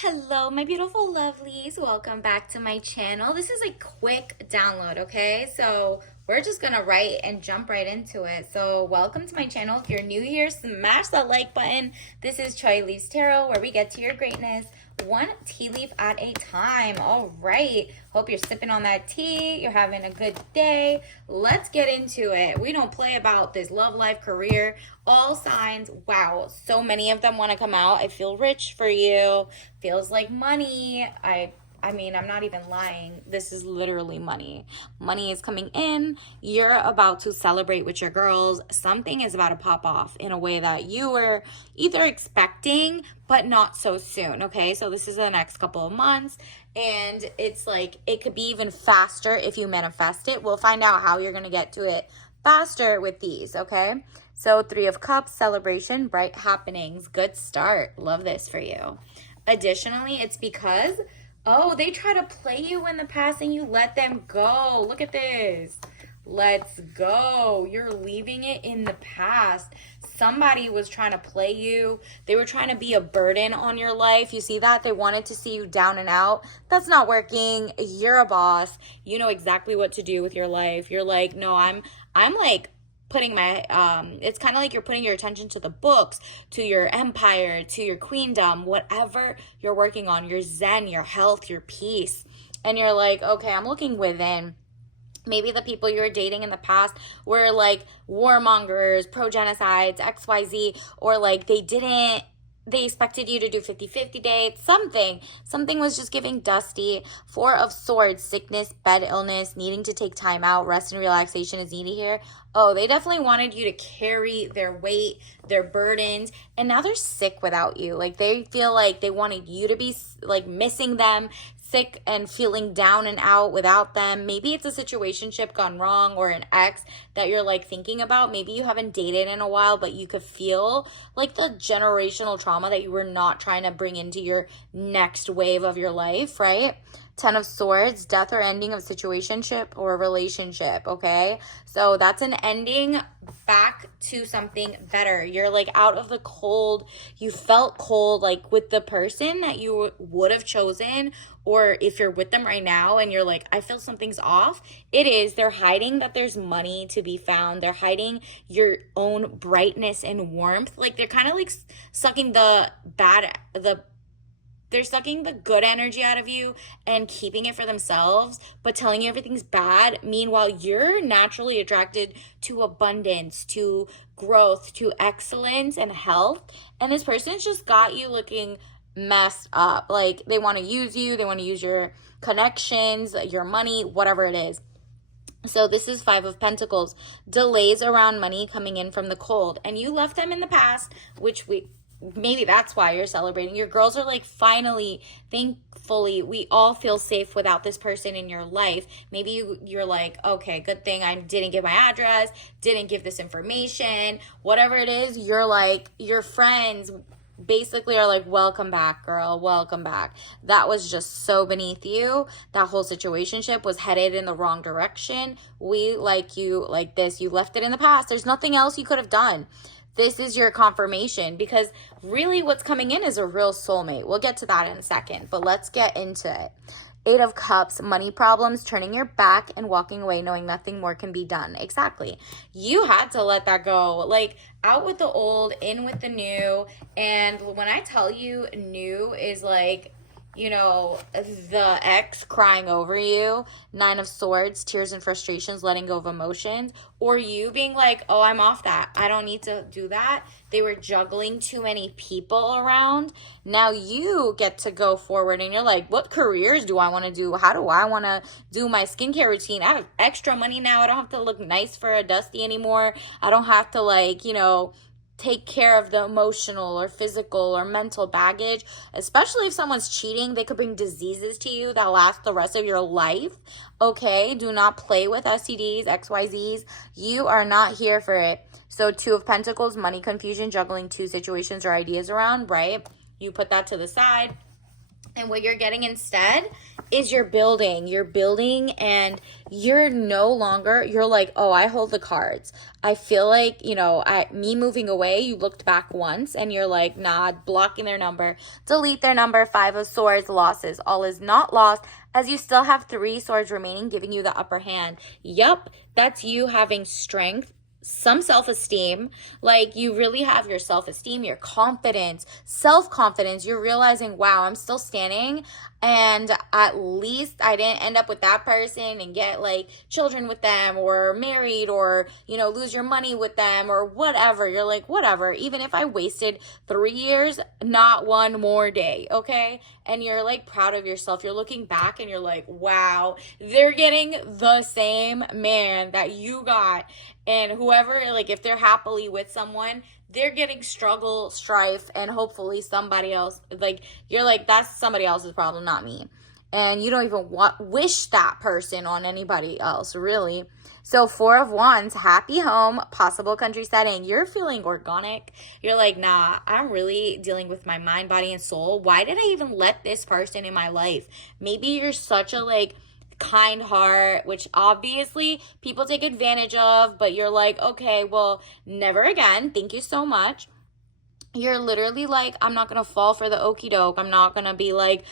Hello, my beautiful lovelies. Welcome back to my channel. This is a quick download, okay? So we're just gonna write and jump right into it. So welcome to my channel. If you're new here, smash that like button. This is Choy Leaves Tarot, where we get to your greatness one tea leaf at a time. All right. Hope you're sipping on that tea. You're having a good day. Let's get into it. We don't play about this love life, career, all signs. Wow. So many of them want to come out. I feel rich for you. Feels like money. I mean, I'm not even lying. This is literally money. Money is coming in. You're about to celebrate with your girls. Something is about to pop off in a way that you were either expecting, but not so soon. Okay. So this is the next couple of months. And it's like, it could be even faster if you manifest it. We'll find out how you're going to get to it faster with these. Okay. So 3 of Cups, celebration, bright happenings. Good start. Love this for you. Additionally, it's because they try to play you in the past and you let them go. Look at this. Let's go. You're leaving it in the past. Somebody was trying to play you. They were trying to be a burden on your life. You see that? They wanted to see you down and out. That's not working. You're a boss. You know exactly what to do with your life. You're like, no, I'm like putting my it's kind of like you're putting your attention to the books, to your empire, to your queendom, whatever you're working on, your zen, your health, your peace. And you're like, okay, I'm looking within. Maybe the people you were dating in the past were like warmongers, pro-genocides, XYZ, or like they expected you to do 50-50 dates, something was just giving dusty. 4 of Swords, sickness, bed illness, needing to take time out, rest and relaxation is needed here. They definitely wanted you to carry their weight, their burdens, and now they're sick without you. Like, they feel like they wanted you to be like missing them, sick and feeling down and out without them. Maybe it's a situationship gone wrong or an ex that you're like thinking about. Maybe you haven't dated in a while, but you could feel like the generational trauma that you were not trying to bring into your next wave of your life, right? 10 of Swords, death or ending of situationship or relationship, okay? So that's an ending back to something better. You're like out of the cold. You felt cold like with the person that you would have chosen, or if you're with them right now and you're like, I feel something's off. It is. They're hiding that there's money to be found. They're hiding your own brightness and warmth. Like, they're kind of like sucking they're sucking the good energy out of you and keeping it for themselves, but telling you everything's bad. Meanwhile, you're naturally attracted to abundance, to growth, to excellence and health. And this person's just got you looking messed up. Like, they want to use you. They want to use your connections, your money, whatever it is. So this is 5 of Pentacles, delays around money coming in from the cold. And you left them in the past, which maybe that's why you're celebrating. Your girls are like, finally, thankfully, we all feel safe without this person in your life. Maybe you're like, okay, good thing I didn't give my address, didn't give this information, whatever it is. You're like, your friends basically are like, welcome back, girl, welcome back. That was just so beneath you. That whole situationship was headed in the wrong direction. We like you like this. You left it in the past. There's nothing else you could have done. This is your confirmation, because really what's coming in is a real soulmate. We'll get to that in a second, but let's get into it. 8 of Cups, money problems, turning your back and walking away knowing nothing more can be done. Exactly. You had to let that go. Like, out with the old, in with the new. And when I tell you new is like, you know, the ex crying over you, 9 of Swords, tears and frustrations, letting go of emotions, or you being like, oh, I'm off that. I don't need to do that. They were juggling too many people around. Now you get to go forward and you're like, what careers do I want to do? How do I want to do my skincare routine? I have extra money now. I don't have to look nice for a dusty anymore. I don't have to, like, you know, take care of the emotional or physical or mental baggage. Especially if someone's cheating, they could bring diseases to you that last the rest of your life. Okay, do not play with STDs, XYZs. You are not here for it. So 2 of Pentacles, money confusion, juggling 2 situations or ideas around, right? You put that to the side. And what you're getting instead is you're building, and you're no longer, you're like, oh, I hold the cards. I feel like, me moving away, you looked back once and you're like, nah, blocking their number, delete their number, 5 of Swords, losses. All is not lost, as you still have 3 swords remaining, giving you the upper hand. Yup, that's you having strength, some self-esteem. Like, you really have your self-esteem, your confidence, self-confidence. You're realizing, wow, I'm still standing, and at least I didn't end up with that person and get like children with them, or married, or lose your money with them, or whatever. You're like, whatever, even if I wasted 3 years, not one more day. Okay. And you're like proud of yourself. You're looking back and you're like, wow, they're getting the same man that you got. And whoever, like, if they're happily with someone, they're getting struggle, strife, and hopefully somebody else. Like, you're like, that's somebody else's problem, not me. And you don't even wish that person on anybody else, really. So 4 of Wands, happy home, possible country setting. You're feeling organic. You're like, nah, I'm really dealing with my mind, body, and soul. Why did I even let this person in my life? Maybe you're such a, like, kind heart, which obviously people take advantage of, but you're like, okay, well, never again. Thank you so much. You're literally like, I'm not gonna fall for the okie doke. I'm not gonna be like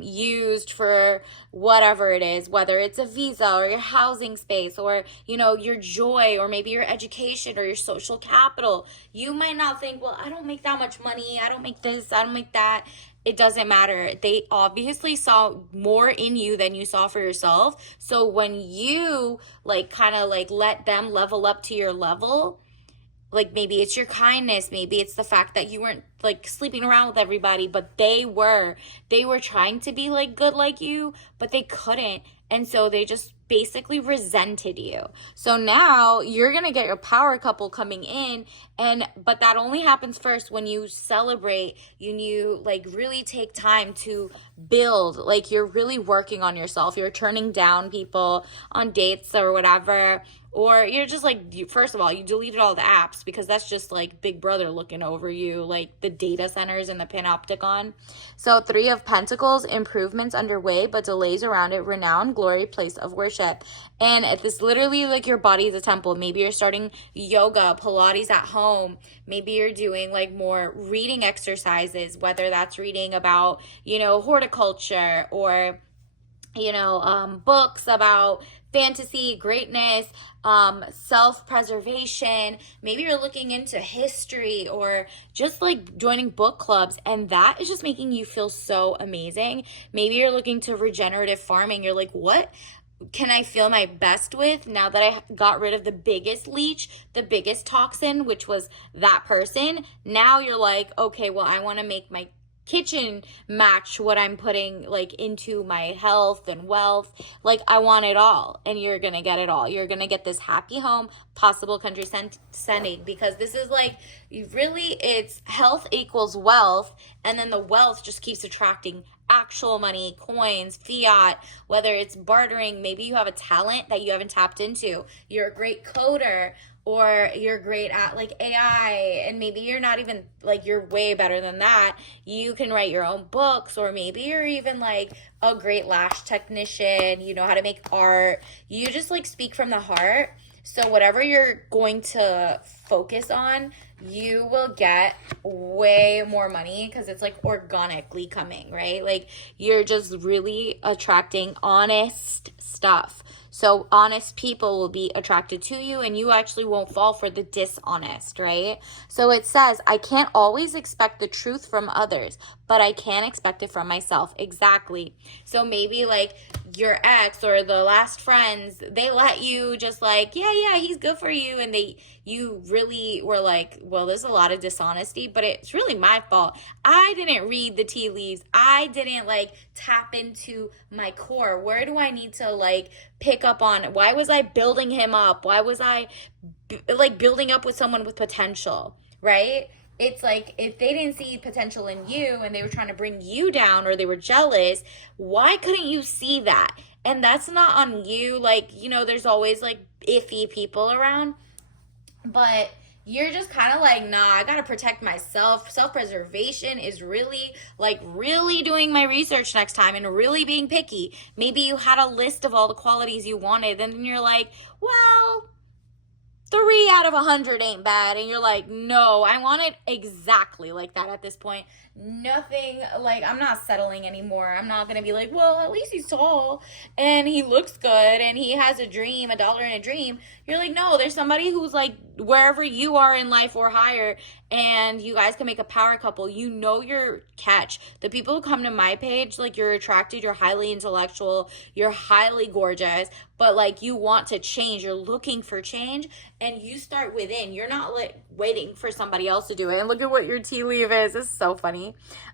used for whatever it is, whether it's a visa or your housing space, or your joy, or maybe your education or your social capital. You might not think, well, I don't make that much money, I don't make this, I don't make that. It doesn't matter. They obviously saw more in you than you saw for yourself. So when you like kind of like let them level up to your level, like maybe it's your kindness, maybe it's the fact that you weren't like sleeping around with everybody, but they were trying to be like good like you, but they couldn't. And so they just basically resented you. So now you're going to get your power couple coming in, but that only happens first when you celebrate, you like really take time to build, like you're really working on yourself. You're turning down people on dates or whatever. Or you're just like, first of all, you deleted all the apps, because that's just like Big Brother looking over you, like the data centers and the Panopticon. So 3 of Pentacles, improvements underway, but delays around it, renown, glory, place of worship. And it's literally like your body is a temple. Maybe you're starting yoga, Pilates at home. Maybe you're doing like more reading exercises, whether that's reading about, horticulture, or books about fantasy, greatness, self-preservation. Maybe you're looking into history, or just like joining book clubs, and that is just making you feel so amazing. Maybe you're looking to regenerative farming. You're like, what can I feel my best with now that I got rid of the biggest leech, the biggest toxin, which was that person? Now you're like, okay, well, I want to make my kitchen match what I'm putting like into my health and wealth. Like, I want it all, and you're gonna get it all. You're gonna get this happy home, possible country setting, because this is like, really, it's health equals wealth, and then the wealth just keeps attracting actual money, coins, fiat, whether it's bartering. Maybe you have a talent that you haven't tapped into. You're a great coder, or you're great at like AI, and maybe you're not even like, you're way better than that. You can write your own books, or maybe you're even like a great lash technician, you know how to make art. You just like speak from the heart. So whatever you're going to focus on, you will get way more money, because it's like organically coming, right? Like, you're just really attracting honest stuff. So honest people will be attracted to you, and you actually won't fall for the dishonest, right? So it says, I can't always expect the truth from others, but I can expect it from myself. Exactly. So maybe like your ex or the last friends, they let you just like, yeah, he's good for you. And you really were like, well, there's a lot of dishonesty, but it's really my fault. I didn't read the tea leaves. I didn't like tap into my core. Where do I need to like pick up on? Why was I building him up? Why was I like building up with someone with potential, right? It's like, if they didn't see potential in you and they were trying to bring you down, or they were jealous, why couldn't you see that? And that's not on you. Like, there's always like iffy people around, but you're just kind of like, nah, I gotta protect myself. Self-preservation is really like really doing my research next time and really being picky. Maybe you had a list of all the qualities you wanted, and then you're like, well, 3 out of 100 ain't bad, and you're like, no, I want it exactly like that at this point. Nothing, like, I'm not settling anymore. I'm not gonna be like, well, at least he's tall and he looks good and he has a dream, a dollar and a dream. You're like, no, there's somebody who's like wherever you are in life or higher, and you guys can make a power couple. You know your catch. The people who come to my page, like, you're attracted, you're highly intellectual, you're highly gorgeous, but like you want to change, you're looking for change, and you start within. You're not like waiting for somebody else to do it. And look at what your tea leaf is. It's so funny.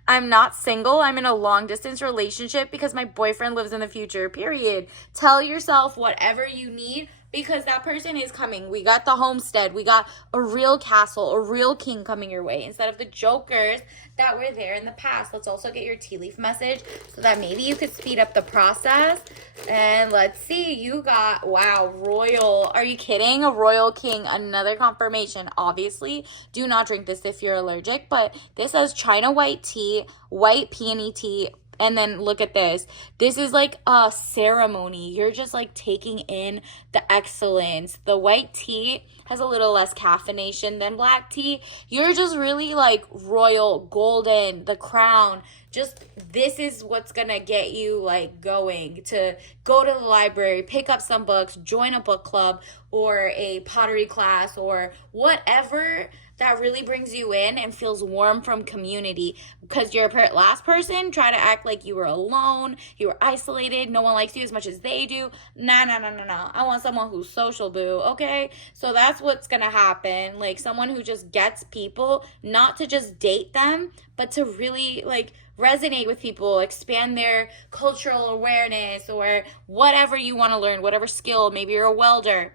I'm not single. I'm in a long distance relationship because my boyfriend lives in the future. Period. Tell yourself whatever you need, because that person is coming. We got the homestead. We got a real castle, a real king coming your way instead of the jokers that were there in the past. Let's also get your tea leaf message so that maybe you could speed up the process. And let's see, you got, wow, royal. Are you kidding? A royal king, another confirmation. Obviously, do not drink this if you're allergic, but this says China white tea, white peony tea. And then look at this. This is like a ceremony. You're just like taking in the excellence. The white tea has a little less caffeination than black tea. You're just really like royal, golden, the crown. Just this is what's gonna get you like going to go to the library, pick up some books, join a book club or a pottery class or whatever that really brings you in and feels warm from community. Because your last person tried to act like you were alone, you were isolated, no one likes you as much as they do. Nah. I want someone who's social, boo, okay? So that's what's gonna happen. Like someone who just gets people, not to just date them, but to really like resonate with people, expand their cultural awareness or whatever you want to learn, whatever skill. Maybe you're a welder,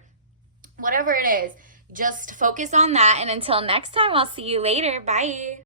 whatever it is. Just focus on that. And until next time, I'll see you later. Bye.